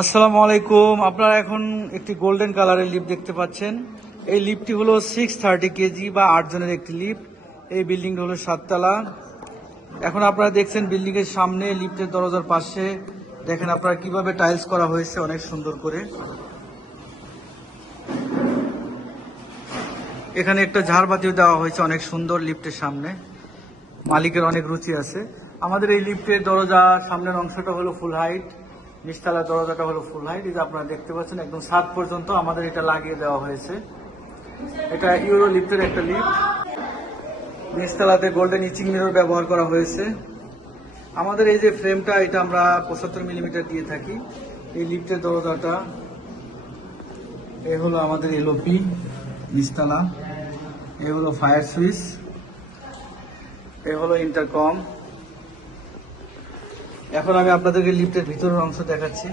আসসালামু আলাইকুম। আপনারা এখন একটি গোল্ডেন কালারের লিফট দেখতে পাচ্ছেন। এই লিফটটি হলো সিক্স থার্টি কেজি বা আট জনের একটি লিফট এই বিল্ডিংটা হলো সাততলা। এখন আপনারা দেখছেন বিল্ডিং এর সামনে লিফটের দরজার পাশে। দেখেন আপনারা কীভাবে টাইলস করা হয়েছে অনেক সুন্দর করে। এখানে একটা ঝাড়বাতিও দেওয়া হয়েছে অনেক সুন্দর লিফটের সামনে। মালিকের অনেক রুচি আছে। আমাদের এই লিফটের দরজা সামনের অংশটা হলো ফুল হাইট নিচতলার দরজাটা হলো ফুল হাইট এই যে আপনারা দেখতে পাচ্ছেন, একদম সাত পর্যন্ত আমাদের এটা লাগিয়ে দেওয়া হয়েছে। এটা ইউরো লিফটের একটা লিফট নিচতলাতে গোল্ডেন ইচিং মিরর ব্যবহার করা হয়েছে। আমাদের এই যে ফ্রেমটা এটা আমরা পঁচাত্তর মিলিমিটার দিয়ে থাকি। এই লিফটের দরজাটা, এ হলো আমাদের এলওপি নিচতলা। এ হলো ফায়ার সুইচ এ হলো ইন্টারকম এখন আমি আপনাদেরকে লিফটের ভিতরের অংশ দেখাচ্ছি।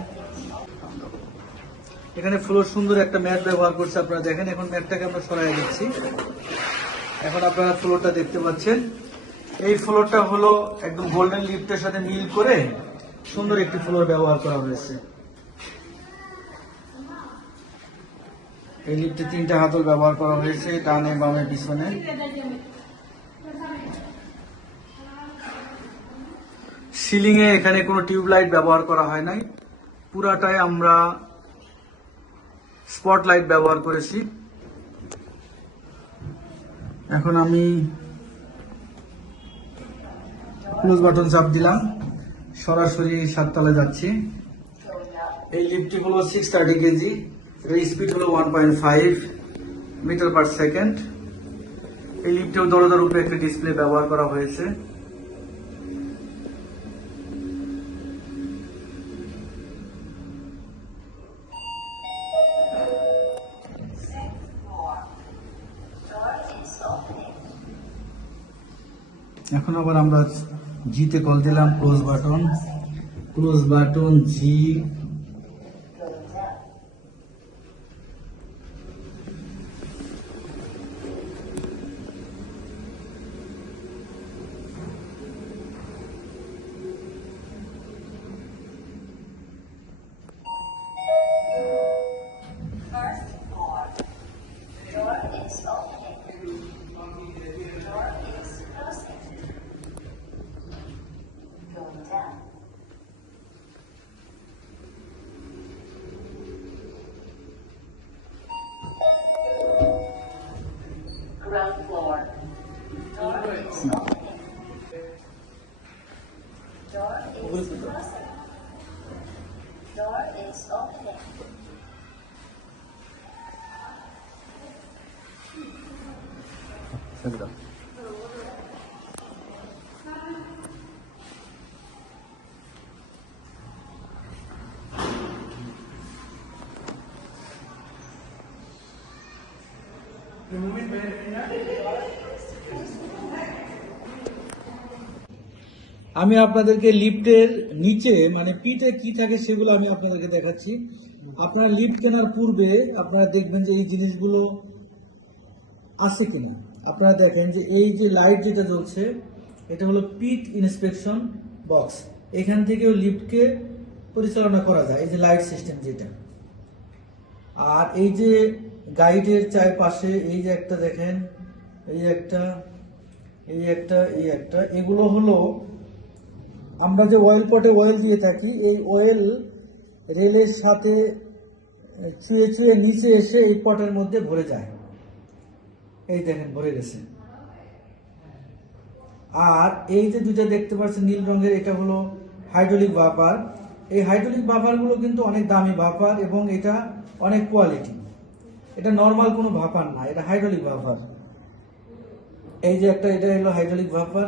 এখানে ফ্লোর সুন্দর একটা ম্যাট ব্যবহার করছে, আপনারা দেখেন, এখন ম্যাটটাকে আমরা সরাই দিচ্ছি। এখন আপনারা ফ্লোরটা দেখতে পাচ্ছেন। এই ফ্লোরটা হলো একদম গোল্ডেন লিফটের সাথে মিল করে সুন্দর একটি ফ্লোর ব্যবহার করা হয়েছে। এই লিফটে তিনটা হাতল ব্যবহার করা হয়েছে, ডানে বামে পিছনে। সিলিং এ এখানে কোনো টিউবলাইট ব্যবহার করা হয় নাই। পুরাটাই আমরা স্পটলাইট ব্যবহার করেছি। এখন আমি ক্লোজ বাটন চাপ দিলাম। সরাসরি সাততলা যাচ্ছি। এই লিফটটি হলো সিক্স থার্টি কেজি। এর স্পিড হলো one point five metre per second এই লিফটেও দরজার উপরে একটি ডিসপ্লে ব্যবহার করা হয়েছে। এখন আবার আমরা জিতে কল দিলাম ক্লোজ বাটন ক্লোজ বাটন জি আমি আপনাদেরকে লিফটের নিচে মানে পিঠে কি থাকে সেগুলো আমি আপনাদেরকে দেখাচ্ছি। আপনারা লিফট কেনার পূর্বে আপনারা দেখবেন যে এই জিনিসগুলো আছে কিনা। আপনারা দেখেন যে এই যে লাইট যেটা জ্বলছে, এটা হলো পিট ইন্সপেকশন বক্স এখান থেকেও লিফটকে পরিচালনা করা যায়, এই যে লাইট সিস্টেম যেটা। আর এই যে গাইডের চারপাশে এই যে একটা দেখেন, এই একটা এই একটা এই একটা, এগুলো হলো আমরা যে অয়েল পটে অয়েল দিয়ে থাকি, এই অয়েল রেলের সাথে ছুঁয়ে ছুঁয়ে নিচে এসে এই পটের মধ্যে ভরে যায়। এই দেখেন, ভরে গেছে। আর এই যে দুইটা দেখতে পাচ্ছেন নীল রঙের, এটা হলো হাইড্রোলিক বাফার এই হাইড্রোলিক বাফারগুলো কিন্তু অনেক দামি বাফার এবং এটা অনেক কোয়ালিটি এটা নর্মাল কোনো ভাপার না, এটা হাইড্রোলিক বাফার এই যে একটা, এটা হলো হাইড্রোলিক বাফার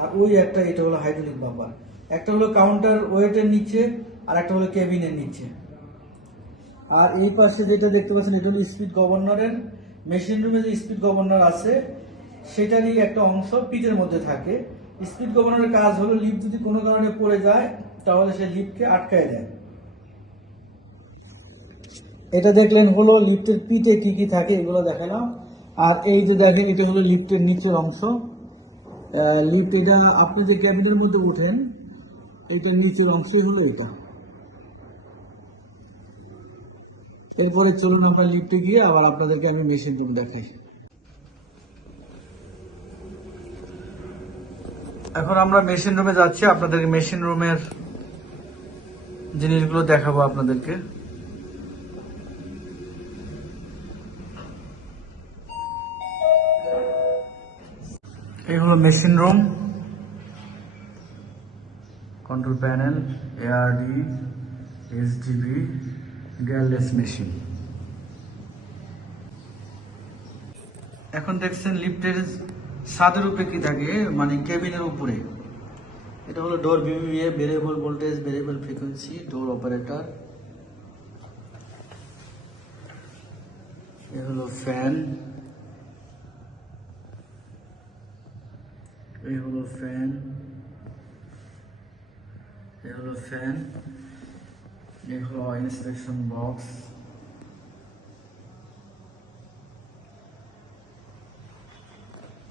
আর ওই একটা, এটা হলো হাইড্রোলিক বাফার একটা হলো কাউন্টার ওয়েটের নিচে আর একটা হলো কেবিনের নিচে। আর এই পাশে যেটা দেখতে পাচ্ছেন, এটা হলো স্পিড গভর্নরের মেশিন রুমে যে স্পিড গভর্নর আছে, সেটারই একটা অংশ পিটের মধ্যে থাকে। স্পিড গভর্নরের কাজ হলো লিফট যদি কোনো কারণে পড়ে যায়, তাহলে সে লিফটকে আটকায় দেয়। এটা দেখলেন হলো লিফটের পিঠে কি কি থাকে, এগুলো দেখালাম। আর এই যে দেখেন, এটা হলো লিফটের নিচের অংশ। লিফট এটা আপনি যে ক্যাবিনের মধ্যে উঠেন এটা নিচের অংশই হলো এটা। এরপরে চলুন আমরা লিফটে গিয়ে আবার আপনাদেরকে আমি মেশিন রুম দেখাই। এখন আমরা মেশিন রুমে যাচ্ছি, আপনাদেরকে মেশিন রুমের জিনিসগুলো দেখাবো আপনাদেরকে। এই হলো machine room control panel ARD SDB gearless machine এখন দেখছেন লিফটের ছাদের উপরে কি থাকে মানে কেবিনের উপরে। এটা হলো door BBA variable voltage variable frequency door operator এ হলো ফ্যান এ হলো ফ্যান এ হলো ফ্যান হলো box বক্স।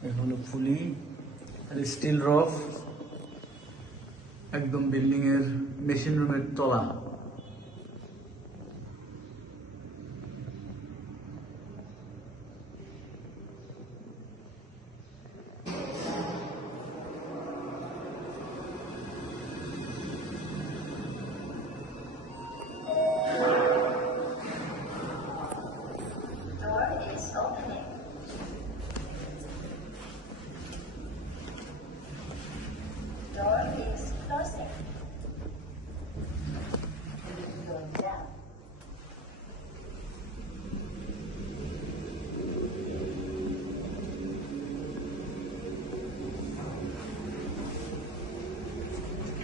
এই হলো পুলি আর স্টিল রফ, একদম বিল্ডিং এর মেশিন রুমের তলা।